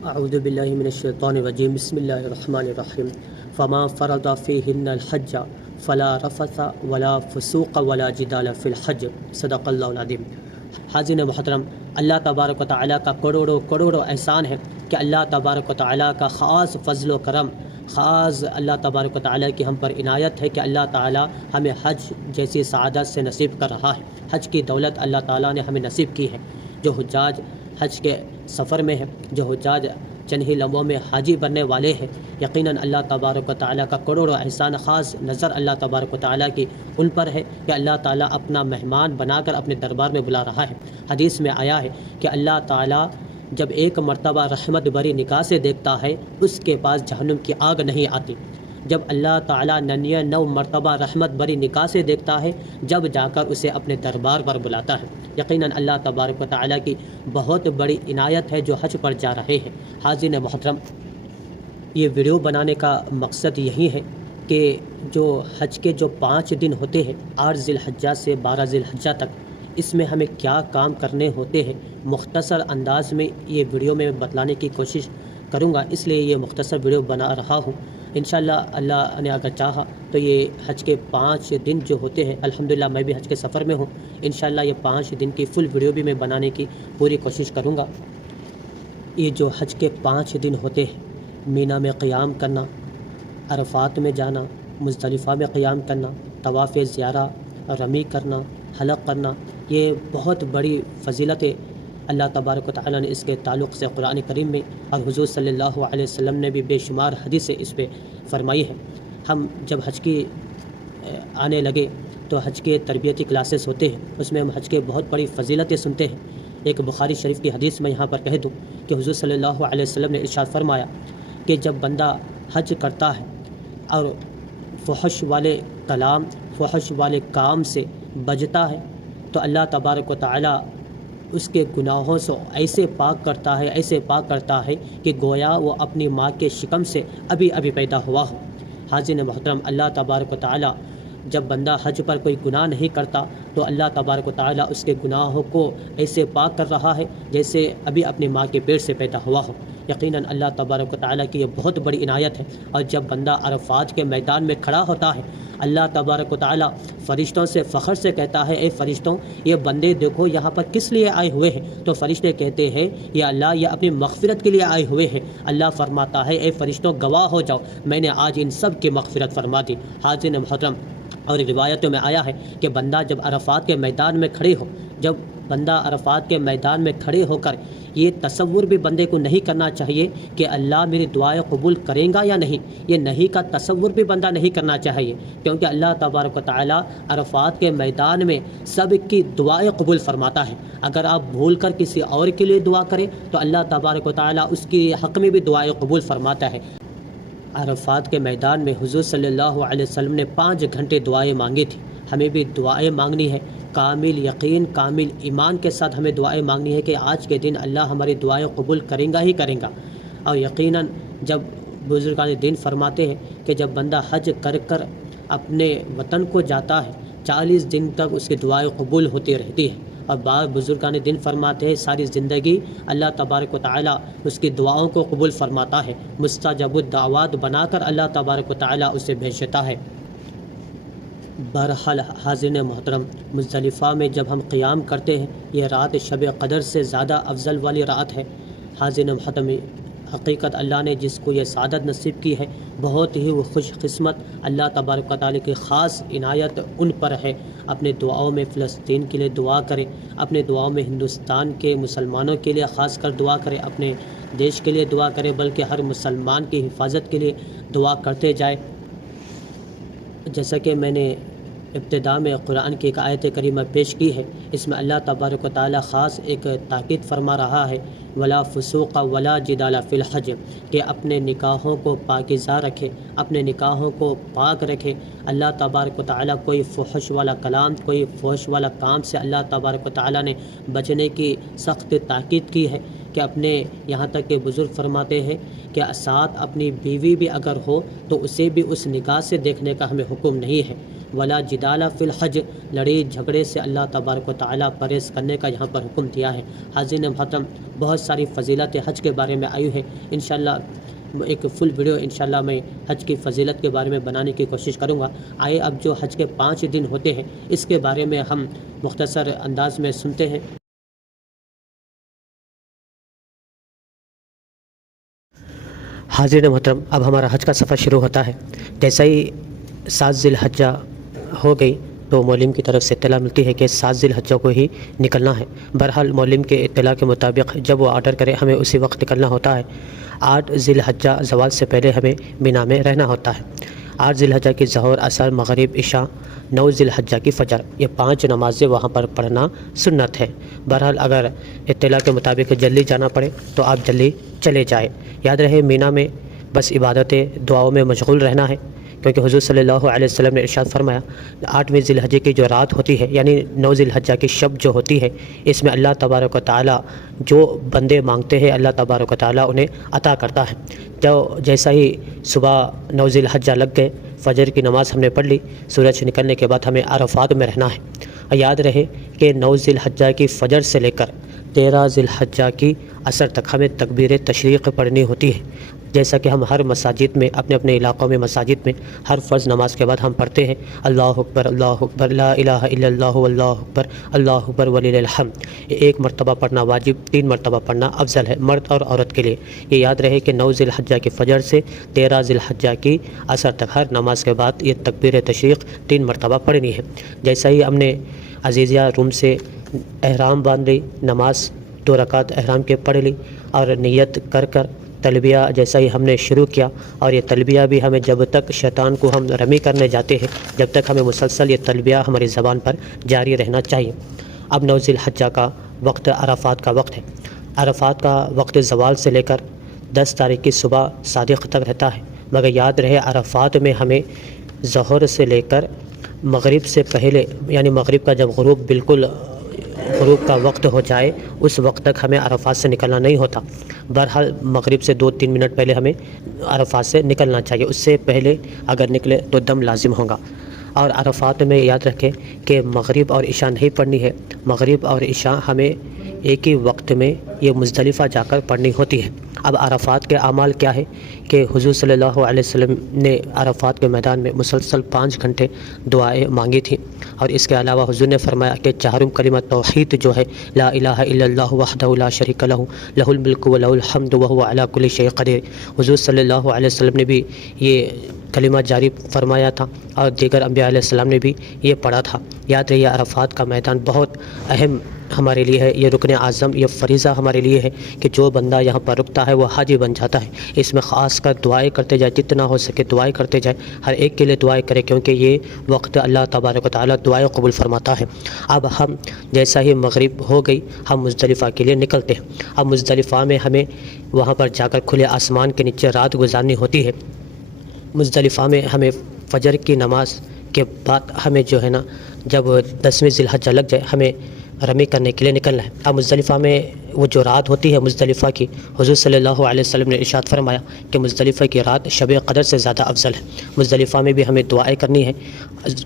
اعوذ باللہ من الشیطان الرجیم بسم اللہ الرحمن الرحیم فما فرض فیہن الحج فلا رفث ولا فسوق ولا جدال فی الحج صدق اللہ العظیم۔ حاضرین محترم، اللہ تبارک و تعالیٰ کا کروڑوں احسان ہے کہ اللہ تبارک و تعالیٰ کا خاص فضل و کرم، خاص اللہ تبارک و تعالیٰ کی ہم پر عنایت ہے کہ اللہ تعالیٰ ہمیں حج جیسی سعادت سے نصیب کر رہا ہے۔ حج کی دولت اللہ تعالیٰ نے ہمیں نصیب کی ہے۔ جو حجاج حج کے سفر میں ہے، جو حجاج چند ہی لمحوں میں حاجی بننے والے ہیں، یقیناً اللہ تبارک و تعالیٰ کا کروڑوں احسان، خاص نظر اللہ تبارک و تعالیٰ کی ان پر ہے کہ اللہ تعالیٰ اپنا مہمان بنا کر اپنے دربار میں بلا رہا ہے۔ حدیث میں آیا ہے کہ اللہ تعالیٰ جب ایک مرتبہ رحمت بری نگاہ سے دیکھتا ہے، اس کے پاس جہنم کی آگ نہیں آتی۔ جب اللہ تعالیٰ 99 مرتبہ رحمت بری نگاہ سے دیکھتا ہے، جب جا کر اسے اپنے دربار پر بلاتا ہے۔ یقیناً اللہ تبارک و تعالیٰ کی بہت بڑی عنایت ہے جو حج پر جا رہے ہیں۔ حاضرین محترم، یہ ویڈیو بنانے کا مقصد یہی ہے کہ جو حج کے جو 5 دن ہوتے ہیں، 8 ذی الحجہ سے 12 ذی الحجہ تک، اس میں ہمیں کیا کام کرنے ہوتے ہیں، مختصر انداز میں یہ ویڈیو میں بتلانے کی کوشش کروں گا، اس لیے یہ مختصر ویڈیو بنا رہا ہوں۔ انشاءاللہ اللہ نے اگر چاہا تو یہ حج کے 5 دن جو ہوتے ہیں، الحمدللہ میں بھی حج کے سفر میں ہوں، انشاءاللہ یہ 5 دن کی فل ویڈیو بھی میں بنانے کی پوری کوشش کروں گا۔ یہ جو حج کے 5 دن ہوتے ہیں، مینا میں قیام کرنا، عرفات میں جانا، مزدلفہ میں قیام کرنا، طواف زیارہ، رمی کرنا، حلق کرنا، یہ بہت بڑی فضیلت ہے۔ اللہ تبارک و تعالیٰ نے اس کے تعلق سے قرآن کریم میں اور حضور صلی اللہ علیہ وسلم نے بھی بے شمار حدیثیں اس پہ فرمائی ہے۔ ہم جب حج کی آنے لگے تو حج کے تربیتی کلاسز ہوتے ہیں، اس میں ہم حج کے بہت بڑی فضیلتیں سنتے ہیں۔ ایک بخاری شریف کی حدیث میں یہاں پر کہہ دوں کہ حضور صلی اللہ علیہ وسلم نے ارشاد فرمایا کہ جب بندہ حج کرتا ہے اور فحش والے کلام، فحش والے کام سے بچتا ہے تو اللہ تبارک و تعالیٰ اس کے گناہوں سے ایسے پاک کرتا ہے کہ گویا وہ اپنی ماں کے شکم سے ابھی پیدا ہوا ہو۔ حاضرین محترم، اللہ تبارک و تعالیٰ جب بندہ حج پر کوئی گناہ نہیں کرتا تو اللہ تبارک و تعالیٰ اس کے گناہوں کو ایسے پاک کر رہا ہے جیسے ابھی اپنی ماں کے پیٹ سے پیدا ہوا ہو۔ یقیناً اللہ تبارک و تعالیٰ کی یہ بہت بڑی عنایت ہے۔ اور جب بندہ عرفات کے میدان میں کھڑا ہوتا ہے، اللہ تبارک و تعالیٰ فرشتوں سے فخر سے کہتا ہے، اے فرشتوں، یہ بندے دیکھو یہاں پر کس لیے آئے ہوئے ہیں؟ تو فرشتے کہتے ہیں، یا اللہ، یہ اپنی مغفرت کے لیے آئے ہوئے ہیں۔ اللہ فرماتا ہے، اے فرشتوں، گواہ ہو جاؤ، میں نے آج ان سب کی مغفرت فرما دی۔ حاضرین محترم، اور روایتوں میں آیا ہے کہ بندہ جب عرفات کے میدان میں کھڑے ہو، جب بندہ عرفات کے میدان میں کھڑے ہو کر یہ تصور بھی بندے کو نہیں کرنا چاہیے کہ اللہ میری دعائیں قبول کریں گا یا نہیں، یہ نہیں کا تصور بھی بندہ نہیں کرنا چاہیے، کیونکہ اللہ تبارک و تعالیٰ عرفات کے میدان میں سب کی دعائیں قبول فرماتا ہے۔ اگر آپ بھول کر کسی اور کے لیے دعا کریں تو اللہ تبارک و تعالیٰ اس کی حق میں بھی دعائیں قبول فرماتا ہے۔ عرفات کے میدان میں حضور صلی اللہ علیہ وسلم نے 5 گھنٹے دعائیں مانگی تھی۔ ہمیں بھی دعائیں مانگنی ہے، کامل یقین، کامل ایمان کے ساتھ ہمیں دعائیں مانگنی ہے کہ آج کے دن اللہ ہماری دعائیں قبول کریں گا ہی کریں گا۔ اور یقیناً جب بزرگان دین فرماتے ہیں کہ جب بندہ حج کر اپنے وطن کو جاتا ہے، 40 دن تک اس کی دعائیں قبول ہوتی رہتی ہیں۔ اور بعض بزرگان دین فرماتے ہیں ساری زندگی اللہ تبارک و تعالیٰ اس کی دعاؤں کو قبول فرماتا ہے، مستجاب الدعوات بنا کر اللہ تبارک و تعالیٰ اسے بھیجتا ہے۔ بہرحال حاضرین محترم، مزدلفہ میں جب ہم قیام کرتے ہیں، یہ رات شب قدر سے زیادہ افضل والی رات ہے۔ حاضرین محترم، حقیقت اللہ نے جس کو یہ سعادت نصیب کی ہے، بہت ہی وہ خوش قسمت، اللہ تبارک و تعالیٰ کی خاص عنایت ان پر ہے۔ اپنے دعاؤں میں فلسطین کے لیے دعا کریں، اپنے دعاؤں میں ہندوستان کے مسلمانوں کے لیے خاص کر دعا کریں، اپنے دیش کے لیے دعا کریں، بلکہ ہر مسلمان کی حفاظت کے لیے دعا کرتے جائیں۔ جیسا کہ میں نے ابتدا میں قرآن کی ایک آیت کریمہ پیش کی ہے، اس میں اللہ تبارک و تعالیٰ خاص ایک تاکید فرما رہا ہے، ولا فسوق ولا جدال فی الحج، کہ اپنے نکاحوں کو پاکیزہ رکھے، اپنے نکاحوں کو پاک رکھے۔ اللہ تبارک و تعالیٰ کوئی فحش والا کلام، کوئی فحش والا کام سے اللہ تبارک و تعالیٰ نے بچنے کی سخت تاکید کی ہے کہ اپنے یہاں تک کہ بزرگ فرماتے ہیں کہ ساتھ اپنی بیوی بھی اگر ہو تو اسے بھی اس نگاہ سے دیکھنے کا ہمیں حکم نہیں ہے۔ ولا جدال فی الحج، لڑائی جھگڑے سے اللہ تبارک و تعالیٰ پرہیز کرنے کا یہاں پر حکم دیا ہے۔ حاضرین محترم، بہت ساری فضیلت حج کے بارے میں آئی ہے، انشاءاللہ ایک فل ویڈیو انشاءاللہ میں حج کی فضیلت کے بارے میں بنانے کی کوشش کروں گا۔ آئے اب جو حج کے 5 دن ہوتے ہیں اس کے بارے میں ہم مختصر انداز میں سنتے ہیں۔ حاضرین محترم، اب ہمارا حج کا سفر شروع ہوتا ہے۔ جیسا ہی 7 ذی الحجہ ہو گئی تو مولم کی طرف سے اطلاع ملتی ہے کہ 7 ذی الحجہ کو ہی نکلنا ہے۔ بہرحال مولم کے اطلاع کے مطابق جب وہ آرڈر کرے ہمیں اسی وقت نکلنا ہوتا ہے۔ 8 ذی الحجہ زوال سے پہلے ہمیں مینا میں رہنا ہوتا ہے۔ 8 ذی الحجہ کی ظہر، عصر، مغرب، عشاء، 9 ذی الحجہ کی فجر، یہ 5 نمازیں وہاں پر پڑھنا سنت ہے۔ بہرحال اگر اطلاع کے مطابق جلدی جانا پڑے تو آپ جلدی چلے جائیں۔ یاد رہے مینا میں بس عبادتیں، دعاؤں میں مشغول رہنا ہے، کیونکہ حضور صلی اللہ علیہ وسلم نے ارشاد فرمایا 8ویں ذی الحجہ کی جو رات ہوتی ہے یعنی 9 ذی الحجہ کی شب جو ہوتی ہے، اس میں اللہ تبارک و تعالیٰ جو بندے مانگتے ہیں اللہ تبارک و تعالیٰ انہیں عطا کرتا ہے۔ جیسا ہی صبح 9 ذی الحجہ لگ گئے، فجر کی نماز ہم نے پڑھ لی، سورج نکلنے کے بعد ہمیں عرفات میں رہنا ہے۔ اور یاد رہے کہ 9 ذی الحجہ کی فجر سے لے کر 13 ذی الحجہ کی عصر تک ہمیں تکبیر تشریق پڑھنی ہوتی ہے، جیسا کہ ہم ہر مساجد میں اپنے اپنے علاقوں میں مساجد میں ہر فرض نماز کے بعد ہم پڑھتے ہیں اللہ اکبر لا الہ الا اللہ اللہ اکبر وللہ الحمد۔ یہ 1 مرتبہ پڑھنا واجب، 3 مرتبہ پڑھنا افضل ہے مرد اور عورت کے لیے۔ یہ یاد رہے کہ 9 ذی الحجہ کی فجر سے 13 ذی الحجہ کی عصر تک ہر نماز کے بعد یہ تکبیر تشریق 3 مرتبہ پڑھنی ہے۔ جیسا ہی ہم نے عزیزیہ روم سے احرام باندھ لی، نماز 2 رکعت احرام کے پڑھ لی اور نیت کر تلبیہ جیسا ہی ہم نے شروع کیا، اور یہ تلبیہ بھی ہمیں جب تک شیطان کو ہم رمی کرنے جاتے ہیں جب تک ہمیں مسلسل یہ تلبیہ ہماری زبان پر جاری رہنا چاہیے۔ اب 9 ذی الحجہ کا وقت عرفات کا وقت ہے۔ عرفات کا وقت زوال سے لے کر 10 تاریخ کی صبح صادق تک رہتا ہے، مگر یاد رہے عرفات میں ہمیں ظہر سے لے کر مغرب سے پہلے یعنی مغرب کا جب غروب کا وقت ہو جائے اس وقت تک ہمیں عرفات سے نکلنا نہیں ہوتا۔ بہرحال مغرب سے 2-3 منٹ پہلے ہمیں عرفات سے نکلنا چاہیے، اس سے پہلے اگر نکلے تو دم لازم ہوگا۔ اور عرفات میں یاد رکھیں کہ مغرب اور عشاء نہیں پڑھنی ہے، مغرب اور عشاء ہمیں ایک ہی وقت میں یہ مزدلفہ جا کر پڑھنی ہوتی ہے۔ اب عرفات کے اعمال کیا ہے کہ حضور صلی اللہ علیہ وسلم نے عرفات کے میدان میں مسلسل 5 گھنٹے دعائیں مانگی تھیں، اور اس کے علاوہ حضور نے فرمایا کہ 4 کلمہ توحید جو ہے لا الہ الا اللہ وحدہ لا شریک لہ لہ الملک و لہ الحمد وہو علی کل شیء قدیر، حضور صلی اللہ علیہ وسلم نے بھی یہ کلمہ جاری فرمایا تھا اور دیگر انبیاء علیہ السلام نے بھی یہ پڑھا تھا۔ یاد رہیے عرفات کا میدان بہت اہم ہمارے لیے ہے، یہ رکن اعظم، یہ فریضہ ہمارے لیے ہے کہ جو بندہ یہاں پر رکتا ہے وہ حاجی بن جاتا ہے۔ اس میں خاص کر دعائیں کرتے جائے، جتنا ہو سکے دعائیں کرتے جائے، ہر ایک کے لیے دعائیں کرے، کیونکہ یہ وقت اللہ تبارک و تعالیٰ دعائیں قبول فرماتا ہے۔ اب ہم جیسا ہی مغرب ہو گئی ہم مزدلفہ کے لیے نکلتے ہیں۔ اب مزدلفہ میں ہمیں وہاں پر جا کر کھلے آسمان کے نیچے رات گزارنی ہوتی ہے۔ مزدلفہ میں ہمیں فجر کی نماز کے بعد ہمیں جو ہے نا جب 10ویں ذی الحجہ لگ جائے ہمیں رمی کرنے کے لیے نکلنا ہے۔ اب مزدلفہ میں وہ جو رات ہوتی ہے مزدلفہ کی، حضور صلی اللہ علیہ وسلم نے ارشاد فرمایا کہ مزدلفہ کی رات شب قدر سے زیادہ افضل ہے۔ مزدلفہ میں بھی ہمیں دعائیں کرنی ہے۔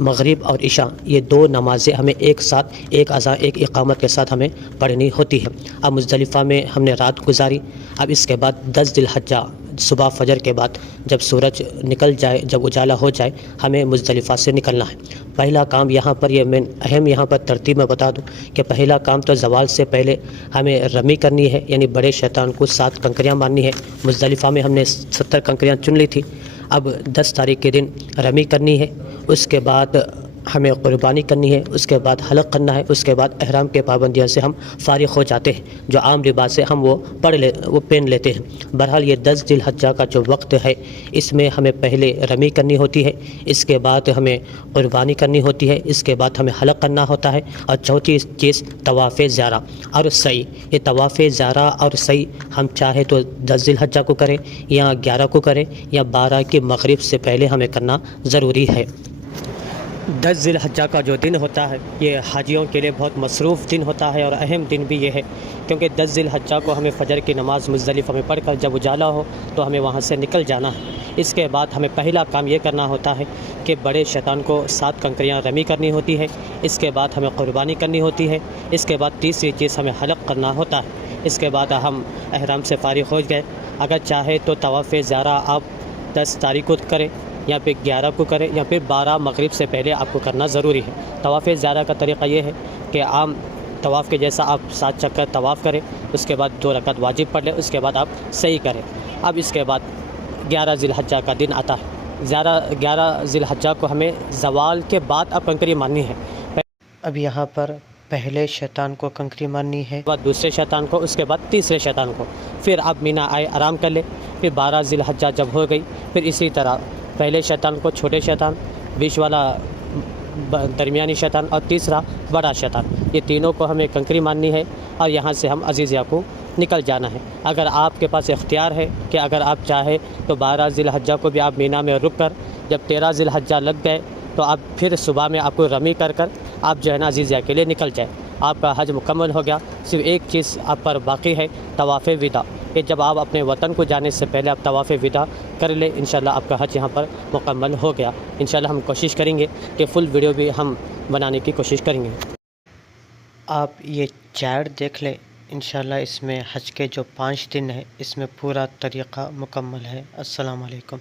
مغرب اور عشاء یہ 2 نمازیں ہمیں ایک ساتھ، ایک اذان ایک اقامت کے ساتھ ہمیں پڑھنی ہوتی ہے۔ اب مزدلفہ میں ہم نے رات گزاری۔ اب اس کے بعد 10 ذی الحجہ صبح فجر کے بعد جب سورج نکل جائے، جب اجالا ہو جائے، ہمیں مزدلفہ سے نکلنا ہے۔ پہلا کام یہاں پر یہ میں اہم یہاں پر ترتیب میں بتا دوں کہ پہلا کام تو زوال سے پہلے ہمیں رمی کرنی ہے، یعنی بڑے شیطان کو 7 کنکریاں مارنی ہے۔ مزدلفہ میں ہم نے 70 کنکریاں چن لی تھی، اب 10 تاریخ کے دن رمی کرنی ہے، اس کے بعد ہمیں قربانی کرنی ہے، اس کے بعد حلق کرنا ہے، اس کے بعد احرام کے پابندیوں سے ہم فارغ ہو جاتے ہیں، جو عام لباس ہے ہم وہ پہن لیتے ہیں۔ بہرحال یہ 10 ذی الحجہ کا جو وقت ہے اس میں ہمیں پہلے رمی کرنی ہوتی ہے، اس کے بعد ہمیں قربانی کرنی ہوتی ہے، اس کے بعد ہمیں حلق کرنا ہوتا ہے، اور چوتھی چیز طواف زیارہ اور سعی۔ یہ طواف زیارہ اور سعی ہم چاہے تو 10 ذی الحجہ کو کریں یا 11 کو کریں یا 12 کی مغرب سے پہلے ہمیں کرنا ضروری ہے۔ 10 ذی الحجہ کا جو دن ہوتا ہے یہ حاجیوں کے لیے بہت مصروف دن ہوتا ہے، اور اہم دن بھی یہ ہے کیونکہ 10 ذی الحجہ کو ہمیں فجر کی نماز مزدلفہ میں پڑھ کر جب اجالا ہو تو ہمیں وہاں سے نکل جانا ہے۔ اس کے بعد ہمیں پہلا کام یہ کرنا ہوتا ہے کہ بڑے شیطان کو 7 کنکریاں رمی کرنی ہوتی ہے۔ اس کے بعد ہمیں قربانی کرنی ہوتی ہے۔ اس کے بعد تیسری چیز ہمیں حلق کرنا ہوتا ہے۔ اس کے بعد ہم احرام سے فارغ ہو گئے۔ اگر چاہے تو طواف زیارہ آپ 10 تاریخ کو کریں یا پھر 11 کو کریں یا پھر 12 مغرب سے پہلے آپ کو کرنا ضروری ہے۔ طواف زیارہ کا طریقہ یہ ہے کہ عام طواف کے جیسا آپ 7 چکر طواف کریں، اس کے بعد 2 رکعت واجب پڑھ لیں، اس کے بعد آپ صحیح کریں۔ اب اس کے بعد 11 ذی الحجہ کا دن آتا ہے۔ 11 ذی الحجہ کو ہمیں زوال کے بعد اب کنکری مارنی ہے۔ اب یہاں پر پہلے شیطان کو کنکری مارنی ہے، بعد دوسرے شیطان کو، اس کے بعد تیسرے شیطان کو، پھر آپ مینا آئے آرام کر لیں۔ پھر 12 ذی الحجہ جب ہو گئی پھر اسی طرح پہلے شیطان کو چھوٹے شیطان، بیچ والا درمیانی شیطان اور تیسرا بڑا شیطان، یہ تینوں کو ہمیں کنکری مارنی ہے اور یہاں سے ہم عزیزیہ کو نکل جانا ہے۔ اگر آپ کے پاس اختیار ہے کہ اگر آپ چاہیں تو 12 ذی الحجہ کو بھی آپ مینا میں رک کر جب 13 ذی الحجہ لگ گئے تو آپ پھر صبح میں آپ کو رمی کر آپ جو ہے نا عزیزیہ کے لیے نکل جائیں۔ آپ کا حج مکمل ہو گیا۔ صرف ایک چیز آپ پر باقی ہے، طواف وداع، کہ جب آپ اپنے وطن کو جانے سے پہلے آپ طواف وداع کر لیں، انشاءاللہ آپ کا حج یہاں پر مکمل ہو گیا۔ انشاءاللہ ہم کوشش کریں گے کہ فل ویڈیو بھی ہم بنانے کی کوشش کریں گے۔ آپ یہ چیٹ دیکھ لیں، انشاءاللہ اس میں حج کے جو 5 دن ہیں اس میں پورا طریقہ مکمل ہے۔ السلام علیکم۔